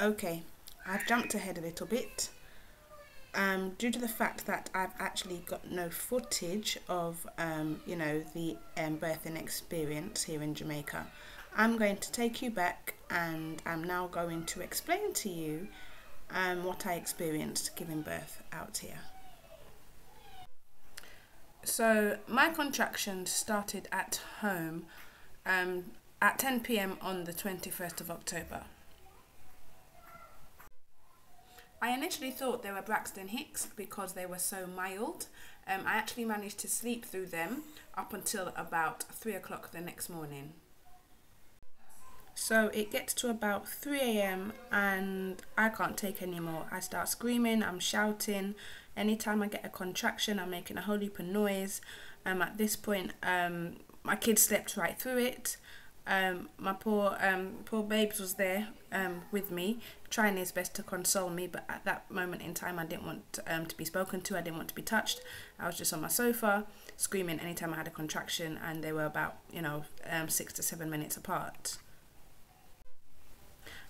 Okay, I've jumped ahead a little bit. Due to the fact that I've actually got no footage of, the birthing experience here in Jamaica, I'm going to take you back and I'm now going to explain to you what I experienced giving birth out here. So, my contractions started at home um, at 10 p.m. on the 21st of October. I initially thought they were Braxton Hicks because they were so mild. I actually managed to sleep through them up until about 3 o'clock the next morning. So it gets to about 3 a.m. and I can't take anymore. I start screaming, I'm shouting. Anytime I get a contraction, I'm making a whole heap of noise. At this point, my kid slept right through it. My poor Babes was there with me, trying his best to console me, but at that moment in time I didn't want to be spoken to, I didn't want to be touched. I was just on my sofa screaming anytime I had a contraction, and they were about 6 to 7 minutes apart.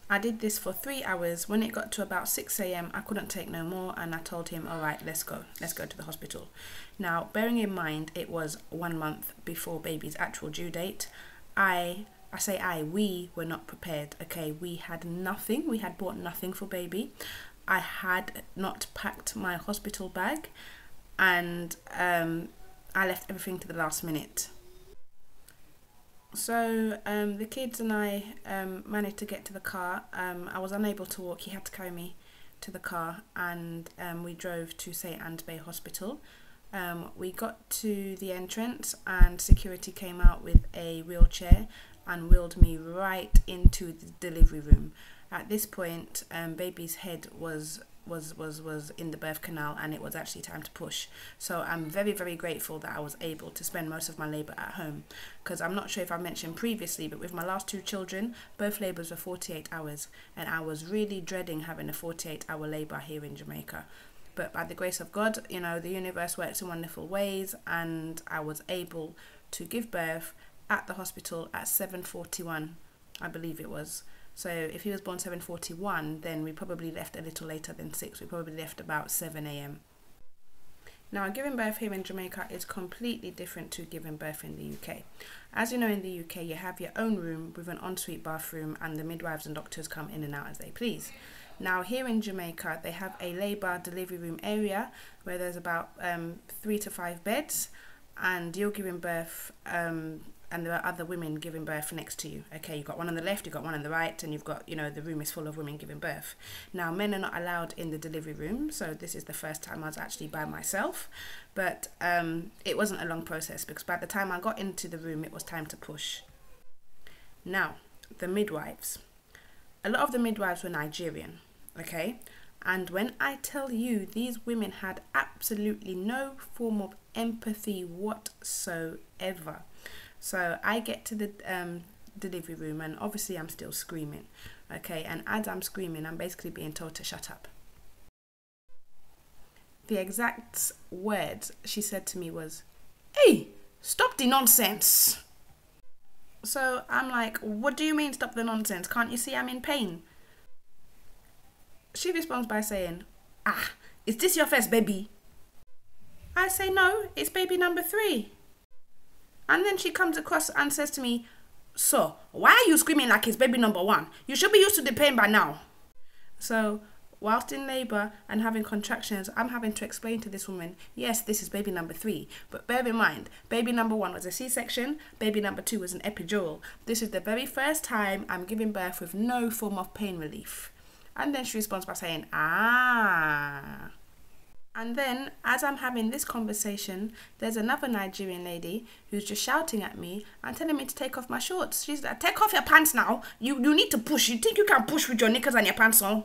I did this for 3 hours. When it got to about 6 a.m. I couldn't take no more, and I told him, all right, let's go to the hospital. Now, bearing in mind it was 1 month before baby's actual due date, we were not prepared. Okay, we had nothing. We had bought nothing for baby. I had not packed my hospital bag, and I left everything to the last minute. So the kids and I managed to get to the car. I was unable to walk. He had to carry me to the car, and we drove to St Anne's Bay Hospital. We got to the entrance and security came out with a wheelchair and wheeled me right into the delivery room. At this point, baby's head was in the birth canal, and it was actually time to push. So I'm very, very grateful that I was able to spend most of my labour at home, because I'm not sure if I mentioned previously, but with my last two children, both labours were 48 hours, and I was really dreading having a 48-hour labour here in Jamaica. But by the grace of God, the universe works in wonderful ways, and I was able to give birth at the hospital at 7:41, I believe it was. So if he was born 7:41, then we probably left a little later than 6. We probably left about 7 a.m. Now, giving birth here in Jamaica is completely different to giving birth in the UK. As you know, in the UK, you have your own room with an ensuite bathroom, and the midwives and doctors come in and out as they please. Now, here in Jamaica, they have a labour delivery room area where there's about 3 to 5 beds, and you're giving birth, and there are other women giving birth next to you. Okay, you've got one on the left, you've got one on the right, and you've got, the room is full of women giving birth. Now, men are not allowed in the delivery room, so this is the first time I was actually by myself, but it wasn't a long process, because by the time I got into the room, it was time to push. Now, the midwives. A lot of the midwives were Nigerian, okay? And when I tell you, these women had absolutely no form of empathy whatsoever. So I get to the delivery room, and obviously I'm still screaming, okay? And as I'm screaming, I'm basically being told to shut up. The exact words she said to me was, "Hey, stop the nonsense." So I'm like, what do you mean stop the nonsense? Can't you see I'm in pain? She responds by saying, is this your first baby? I say, no, it's baby number 3. And then she comes across and says to me, so why are you screaming like it's baby number 1? You should be used to the pain by now. So whilst in labour and having contractions, I'm having to explain to this woman, yes, this is baby number 3, but bear in mind, baby number 1 was a C-section, baby number 2 was an epidural. This is the very first time I'm giving birth with no form of pain relief. And then she responds by saying, ah. And then, as I'm having this conversation, there's another Nigerian lady who's just shouting at me and telling me to take off my shorts. She's like, take off your pants now. You need to push. You think you can push with your knickers and your pants on?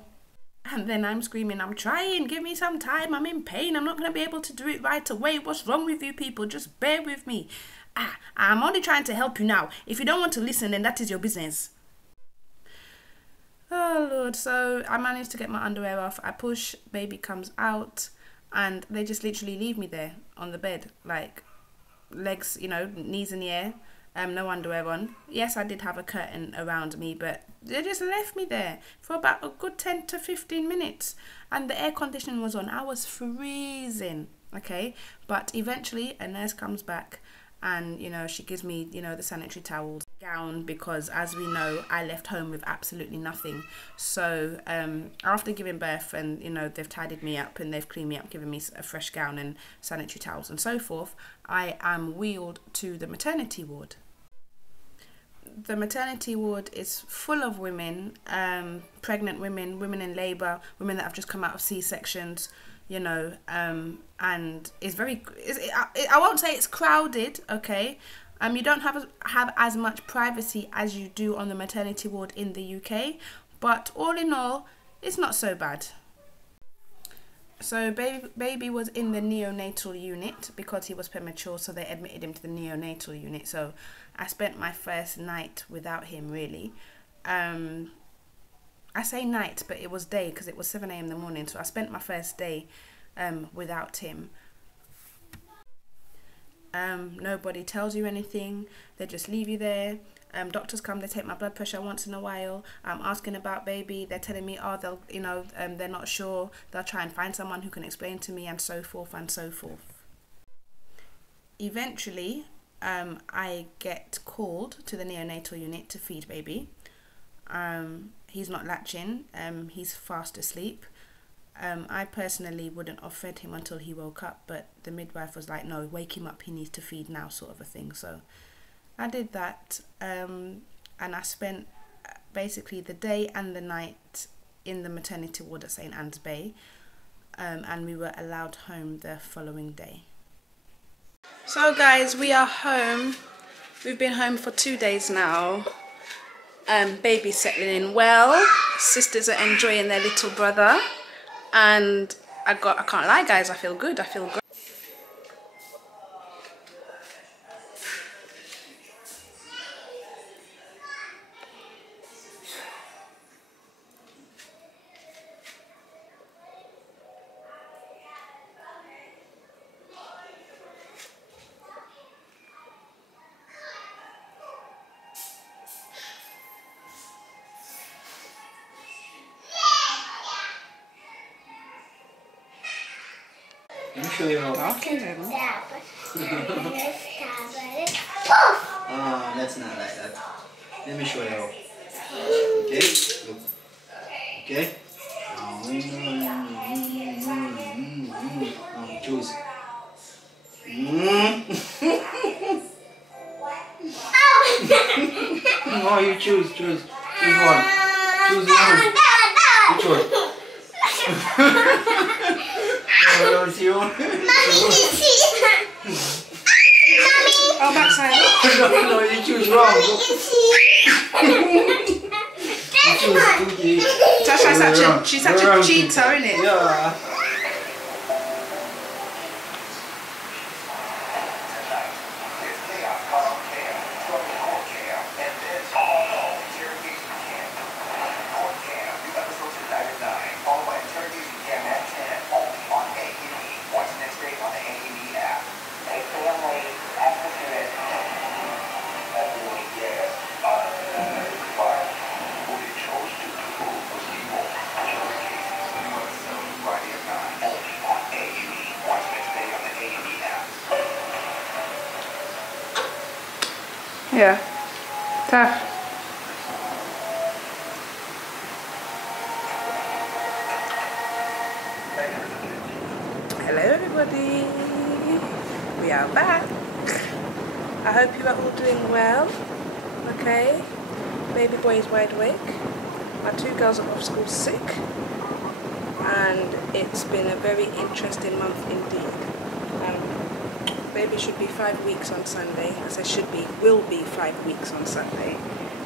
And then I'm screaming, I'm trying, give me some time, I'm in pain, I'm not going to be able to do it right away. What's wrong with you people? Just bear with me. I'm only trying to help you now. If you don't want to listen, then that is your business. Oh Lord, so I managed to get my underwear off. I push, baby comes out, and they just literally leave me there on the bed, like legs, knees in the air, no underwear on. Yes, I did have a curtain around me, but they just left me there for about a good 10 to 15 minutes. And the air conditioning was on. I was freezing, okay? But eventually a nurse comes back and, you know, she gives me, you know, the sanitary towels, gown, because as we know, I left home with absolutely nothing. So after giving birth, and, you know, they've tidied me up and they've cleaned me up, given me a fresh gown and sanitary towels and so forth, I am wheeled to the maternity ward. The maternity ward is full of women, pregnant women, women in labour, women that have just come out of C-sections, you know, and it's very, I won't say it's crowded, okay? You don't have as much privacy as you do on the maternity ward in the UK, but all in all, it's not so bad. So baby was in the neonatal unit because he was premature, so they admitted him to the neonatal unit. So I spent my first night without him, really. I say night, but it was day because it was 7 a.m. in the morning. So I spent my first day without him. Nobody tells you anything. They just leave you there. Doctors come, they take my blood pressure once in a while. I'm asking about baby. They're telling me, oh, they'll, you know, they're not sure. They'll try and find someone who can explain to me, and so forth and so forth. Eventually, I get called to the neonatal unit to feed baby. He's not latching. He's fast asleep. I personally wouldn't have fed him until he woke up, but the midwife was like, no, wake him up, he needs to feed now, sort of a thing. So I did that, and I spent basically the day and the night in the maternity ward at St Anne's Bay, and we were allowed home the following day. So guys, we are home. We've been home for 2 days now. Baby's settling in well. Sisters are enjoying their little brother. And I can't lie guys, I feel good, I feel great. Let me show you how. Okay then. That's not like that. Let me show you how. Okay, look. Okay. Choose. No, you choose. Choose one. Choose one. Which one? Oh, see one? Oh, backside. No, you choose wrong. You choose Tasha's she's such a cheater, innit? Yeah. Yeah. Tough. Hello everybody. We are back. I hope you are all doing well. Okay. Baby boy is wide awake. My 2 girls are off school sick. And it's been a very interesting month indeed. Baby should be 5 weeks on Sunday. I say should be, will be 5 weeks on Sunday.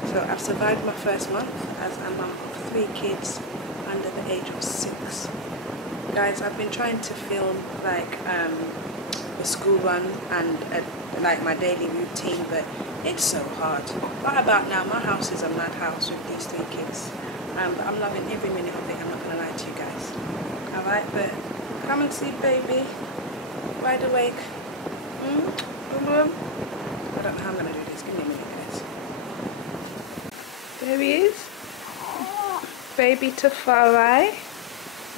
So I've survived my first month as a mum of 3 kids under the age of 6. Guys, I've been trying to film like the school run and like my daily routine, but it's so hard. Right about now, my house is a madhouse with these 3 kids. But I'm loving every minute of it, I'm not going to lie to you guys. Alright, but come and see baby. Wide awake. don't know how I'm going to do this. Give me a minute, guys. There he is. Baby Tafari.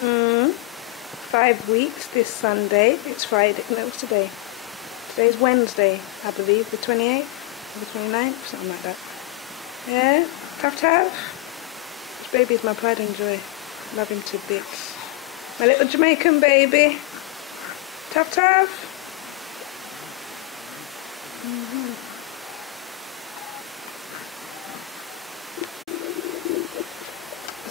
5 weeks this Sunday. It's Friday. No, what's today? Today's Wednesday, I believe. The 28th or the 29th, something like that. Yeah, Taff Taff. This baby's my pride and joy. Love him to bits. My little Jamaican baby. Taff Taff.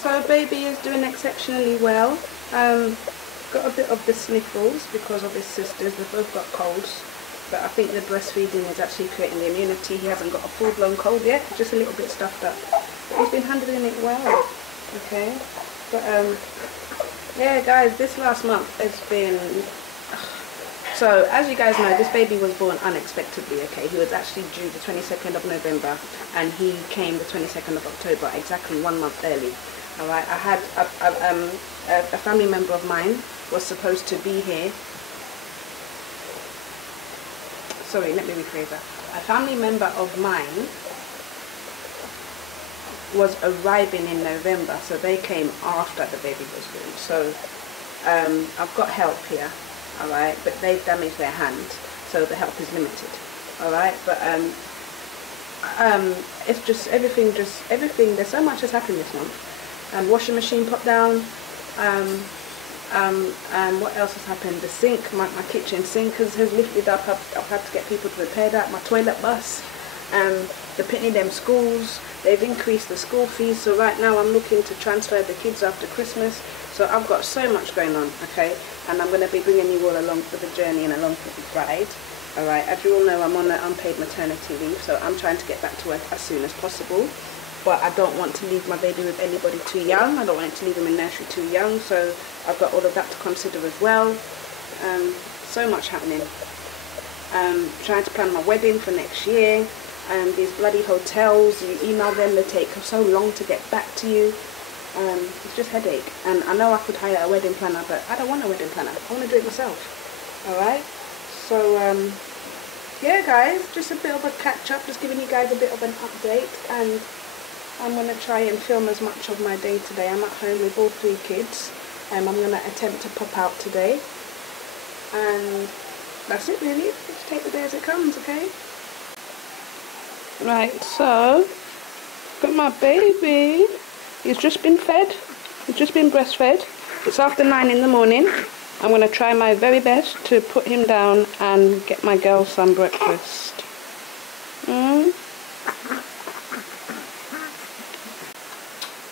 So baby is doing exceptionally well. Got a bit of the sniffles because of his sisters. They've both got colds. But I think the breastfeeding is actually creating the immunity. He hasn't got a full-blown cold yet, just a little bit stuffed up. But he's been handling it well. Okay. But yeah guys, this last month has been... So as you guys know, this baby was born unexpectedly, okay? He was actually due the 22nd of November and he came the 22nd of October, exactly 1 month early. Alright, I had a family member of mine was supposed to be here. Sorry, let me rephrase that. A family member of mine was arriving in November, so they came after the baby was born. So I've got help here, alright, but they've damaged their hand, so the help is limited, alright. But it's just everything. There's so much has happened this month. Washing machine popped down. What else has happened? The sink, my kitchen sink has lifted up. I've had to get people to repair that. My toilet bus, they're putting them schools. They've increased the school fees, so right now I'm looking to transfer the kids after Christmas. So I've got so much going on, okay? And I'm going to be bringing you all along for the journey and along for the ride. Alright, as you all know, I'm on an unpaid maternity leave, so I'm trying to get back to work as soon as possible. But I don't want to leave my baby with anybody too young. I don't want to leave him in nursery too young, so I've got all of that to consider as well. So much happening. Trying to plan my wedding for next year. These bloody hotels, you email them, they take so long to get back to you. It's just headache. And I know I could hire a wedding planner, but I don't want a wedding planner. I want to do it myself. Alright? So, yeah guys, just a bit of a catch up, just giving you guys a bit of an update. And I'm going to try and film as much of my day today. I'm at home with all 3 kids. I'm going to attempt to pop out today. And that's it really. Just take the day as it comes, okay? Right, so, got my baby. He's just been fed. He's just been breastfed. It's after 9 in the morning. I'm going to try my very best to put him down and get my girls some breakfast.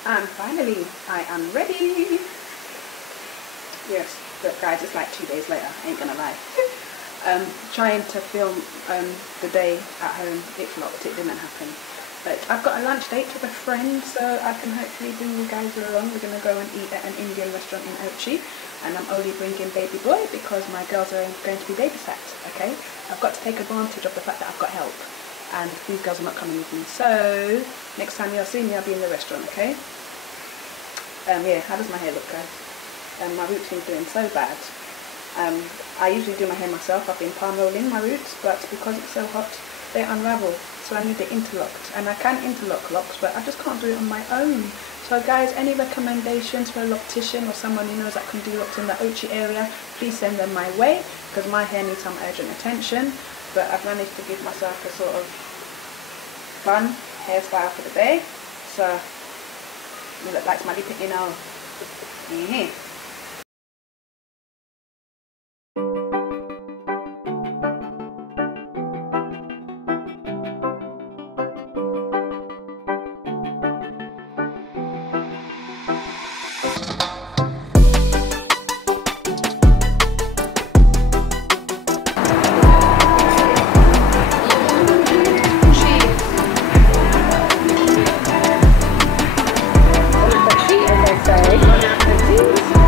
And finally, I am ready. Yes, but guys, it's like 2 days later, I ain't gonna lie. Trying to film the day at home, it flopped, it didn't happen. But I've got a lunch date with a friend, so I can hopefully bring you guys along. We're gonna go and eat at an Indian restaurant in Ochi, and I'm only bringing baby boy because my girls are going to be babysat, okay? I've got to take advantage of the fact that I've got help, and these girls are not coming with me. So, next time you'll see me, I'll be in the restaurant, okay? Yeah, how does my hair look, guys? My roots are doing so bad. I usually do my hair myself. I've been palm rolling my roots, but because it's so hot, they unravel. So I need it interlocked. And I can interlock locks, but I just can't do it on my own. So guys, any recommendations for a loctician or someone who knows that can do locks in the Ochi area, please send them my way, because my hair needs some urgent attention. But I've managed to give myself a sort of fun hairstyle for the day. So you look like Smelly Pit, you know. Say.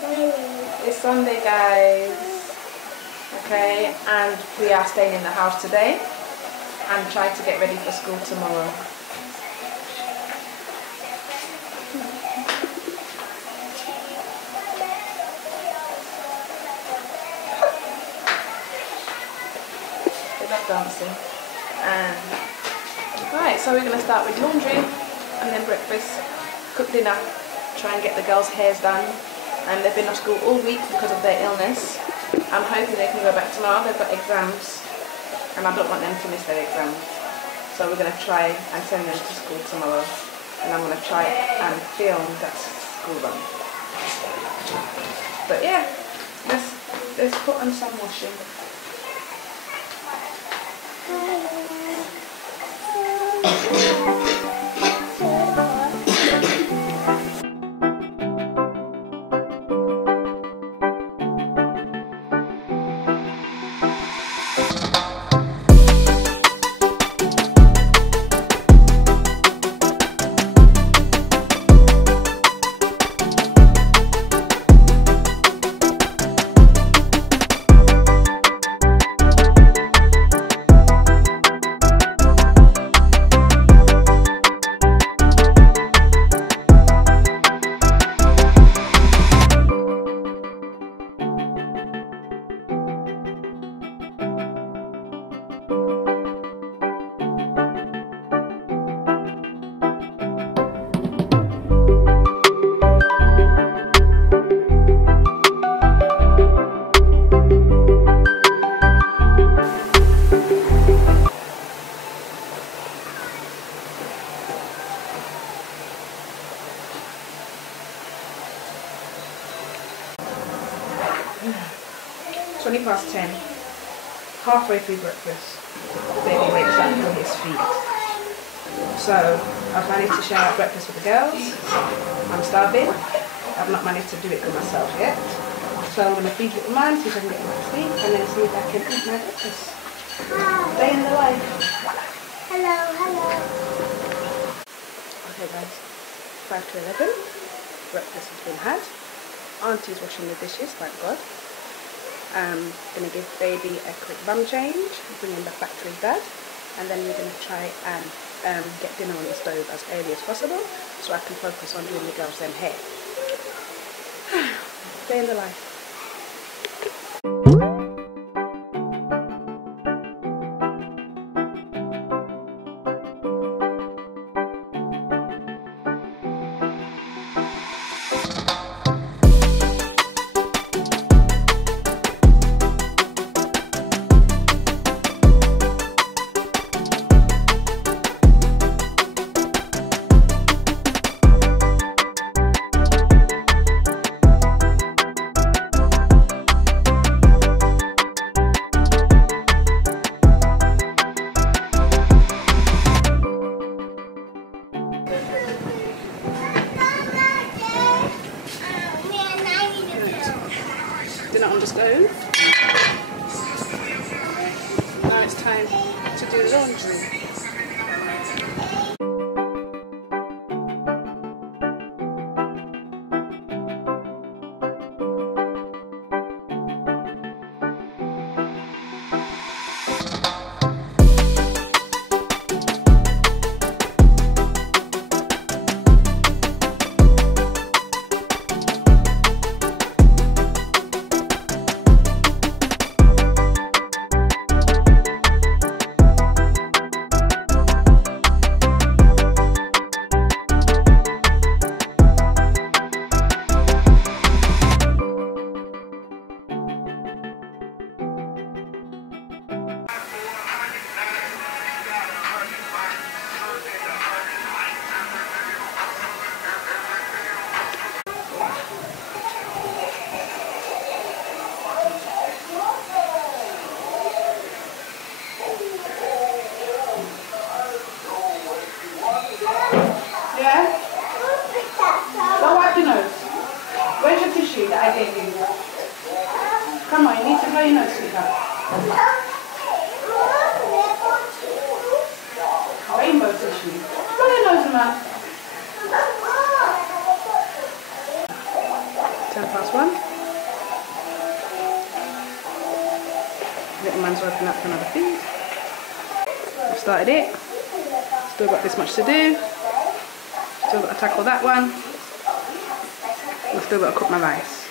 It's Sunday, guys. Okay, and we are staying in the house today and try to get ready for school tomorrow. They love dancing. And right, so we're going to start with laundry and then breakfast, cook dinner, try and get the girls' hairs done. And they've been off school all week because of their illness. I'm hoping they can go back tomorrow. They've got exams and I don't want them to miss their exams. So we're going to try and send them to school tomorrow. And I'm going to try and film that school run. But yeah, let's put on some washing. Past 10, halfway through breakfast, the baby wakes up from his feet. So I've managed to share out breakfast with the girls. I'm starving. I've not managed to do it for myself yet. So I'm going to feed little man, see if I can get him to sleep, and then see if I can eat my breakfast. Day in the life. Hello, hello. Okay guys, 5 to 11. Breakfast has been had. Auntie's washing the dishes, thank God. Gonna give baby a quick bum change, bring him back to his dad, and then we're gonna try and get dinner on the stove as early as possible so I can focus on doing the girls' them hair. Day in the life. Dinner on the stove. Now it's time to do laundry. that I gave you. Come on, you need to blow your nose, sweetheart. Rainbow tissue. Blow your nose, man. 1:10. Little man's woken up for another feed. I've started it. Still got this much to do. Still got to tackle that one. I've still got to cook my rice.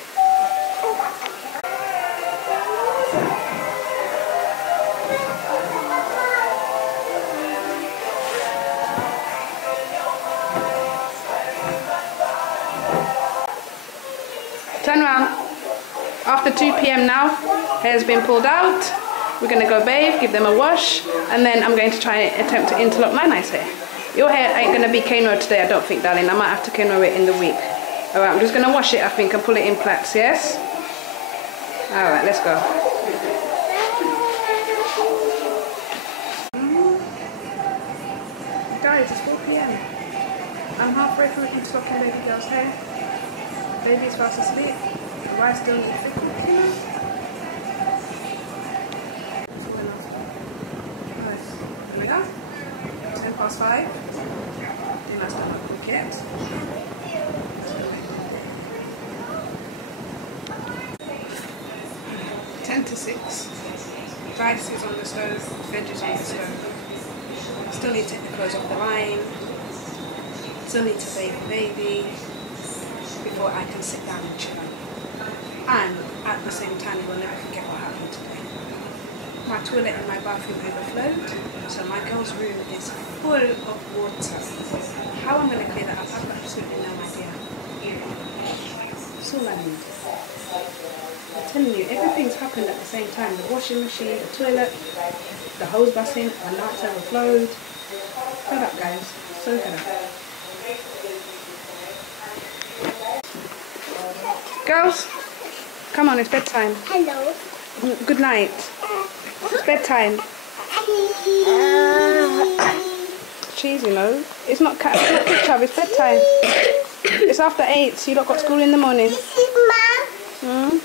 Turn around. After 2 p.m. now, hair's been pulled out. We're going to go bathe, give them a wash, and then I'm going to try and attempt to interlock Nai's hair. Your hair ain't going to be cane-rolled today, I don't think, darling. I might have to cane-roll it in the week. Alright, I'm just going to wash it, I think, and pull it in plaits, yes? Alright, let's go. Guys, it's 4 p.m. I'm halfway through interlocking baby girl's hair. Baby's fast asleep. The wife still needs to cook, you know? Nice. There we go. 5:10. And that's not cook yet. 10 to 6. Rice is on the stove, veg is on the stove. Still need to take the clothes off the line. Still need to bathe the baby before I can sit down and chill. And at the same time, you will never forget what happened today. My toilet in my bathroom overflowed, so my girl's room is full of water. How I'm going to clear that up, I've got absolutely no idea. That's all I need. I'm telling you, everything's happened at the same time. The washing machine, the toilet, the hose busting, my lights overflowed. Get up, guys. So get up. Girls, come on, it's bedtime. Hello. Good night. It's bedtime. Cheese, you know. It's not ketchup, it's bedtime. It's after 8, so you don't got school in the morning. Hmm?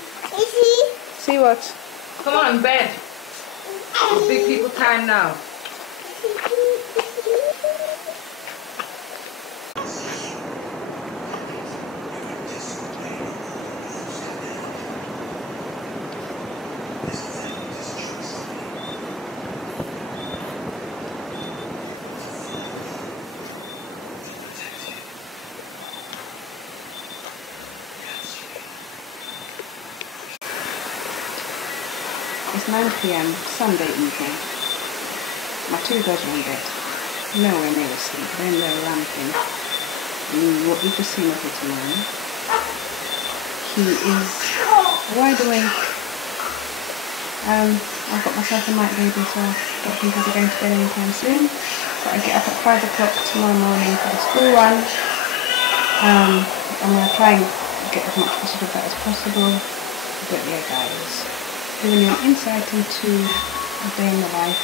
See what? Come on, bed. It's big people time now. It's 9 p.m. Sunday evening. My 2 girls are in bed. Nowhere near asleep. They're in there ramping. What you've just seen of it tonight. He is wide awake. I've got myself a night baby, so I don't think I'll be going to bed anytime soon. But I get up at 5 o'clock tomorrow morning for the school run. I'm going to try and get as much footage of that as possible. But yeah, guys. Giving you an insight into a day in the life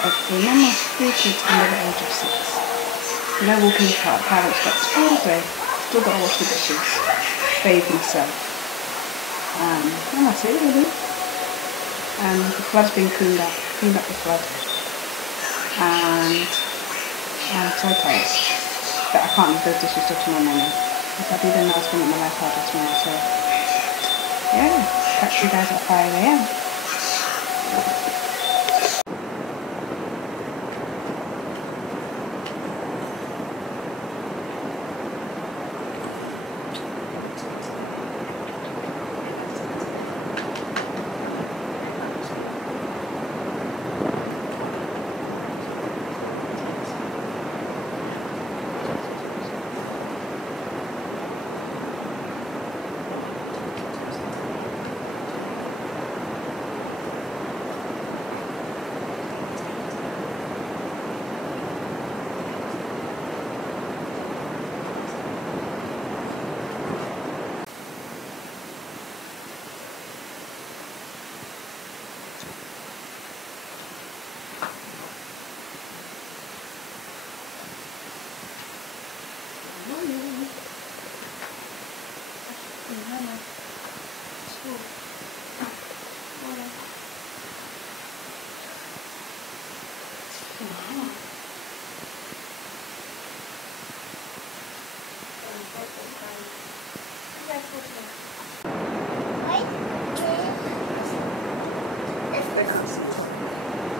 of a mum of 3 kids under the age of 6. No walking apart, parents got all the way, still got to wash the dishes, bathe myself. And that's it really. The flood's been cleaned up the flood. And I'm so tired that I can't leave those dishes till tomorrow morning. If I do, then I'll spend my life harder tomorrow, so yeah. Catch you guys at 5 a.m.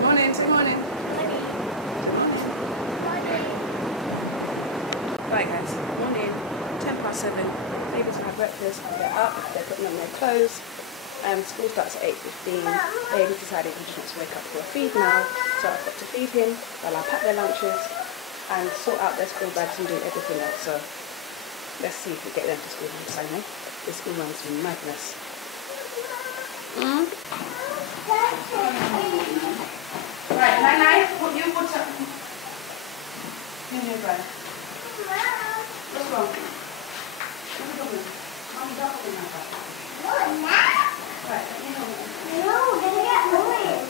Morning, say morning. Right guys, morning, 7:10. Babies have breakfast, they're up, they're putting on their clothes. School starts at 8:15. Baby decided he just wants to wake up for a feed now, so I've got to feed him while I pack their lunches and sort out their school bags and do everything else. So let's see if we get them to school on time. Eh? The school runs madness. Right, Nai, put you put up. In your bag. What's wrong? What's the problem? Mommy, don't open that bag. Right, let me know. No, gonna get noise.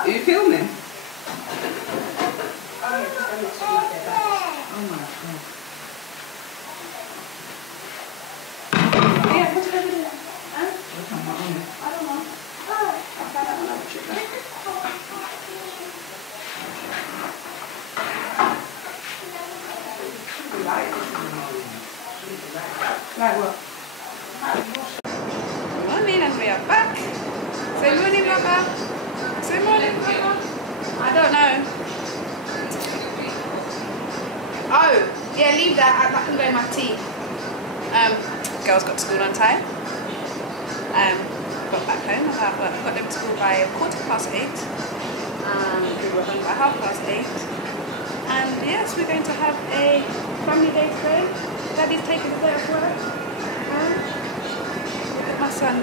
Are you filming? Oh my God. Yeah, put it over there. Huh? I don't know. I'll find out when I watch it back. Right, what? Morning, and we are back. Say morning, Papa. Say morning, Papa. I don't know. Oh, yeah, leave that. That can go in my tea. Girls got to school on time. Got back home about, well, got them to school by 8:15. We were home by 8:30. And yes, we're going to have a family day today. Daddy's taking a day off work. Look at my son.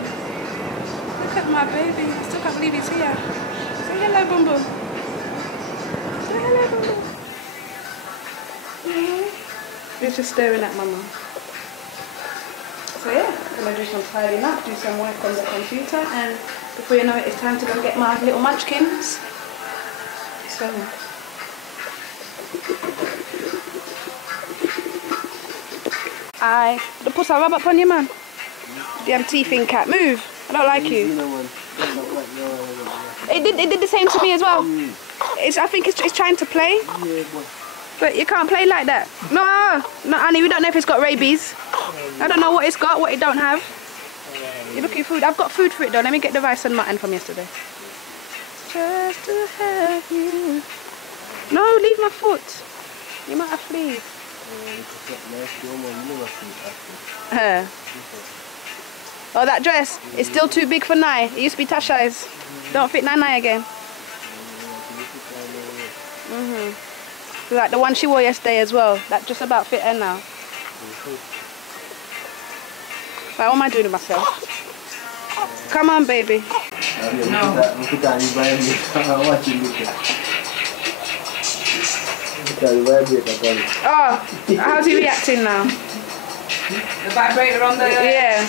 Look at my baby. I still can't believe he's here. Say hello, Boom Boom. Say hello, Boom Boom. He's just staring at Mama. So yeah, I'm going to do some tidying up, do some work on the computer, and before you know it, it's time to go get my little munchkins. So put a rub up on you, man. Damn teething cat, move. I don't like you. It did the same to me as well. I think it's trying to play. But you can't play like that. No, Annie, we don't know if it's got rabies. I don't know what it's got, what it don't have. You look at your food. I've got food for it though. Let me get the rice and mutton from yesterday. Just to have you. No, leave my foot. You might have fleas. Oh, that dress is still too big for Nai. It used to be Tasha's. Don't fit Nai again. Like the one she wore yesterday as well. That just about fit her now. Right, what am I doing to myself? Come on, baby. No. Oh, how's he reacting now? The vibrator on the... Yeah.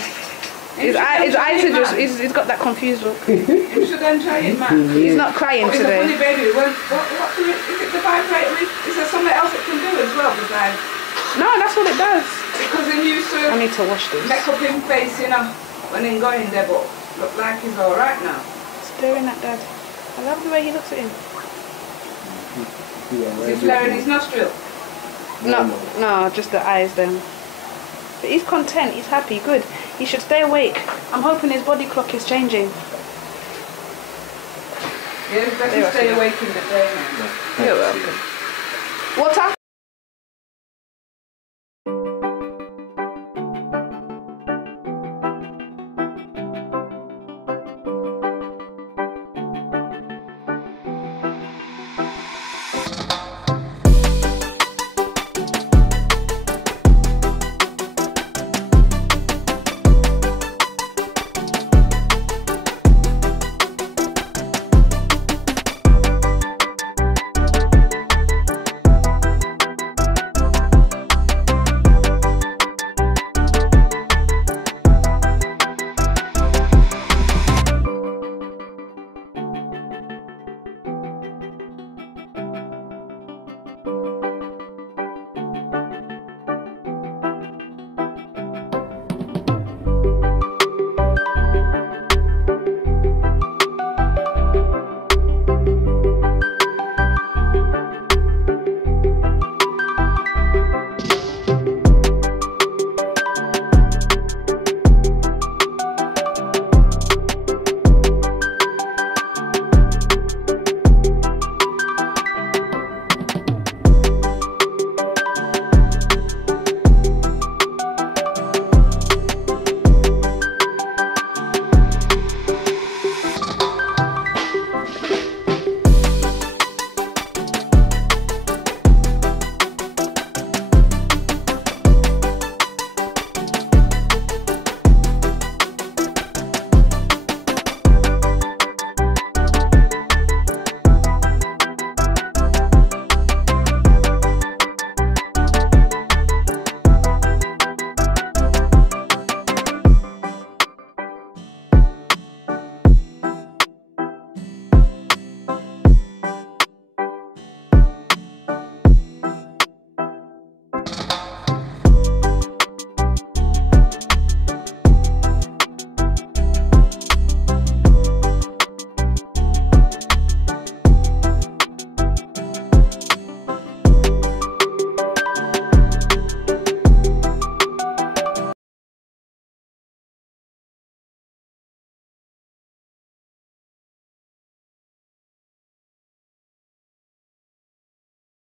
His eyes are just, he's got that confused look. You should then try it, man. He's not crying It's a today. funny baby. What is it the vibrator? Is there something else it can do as well besides? No, that's what it does. Because he used to I need to wash this. make up his face, you know, when he's going there, but look like he's alright now. Staring at Dad. I love the way he looks at him. Is he flaring his nostril? No, just the eyes then. But he's content, he's happy, good. He should stay awake. I'm hoping his body clock is changing. Yeah, it's better to stay awake in the day now. You're welcome. Water?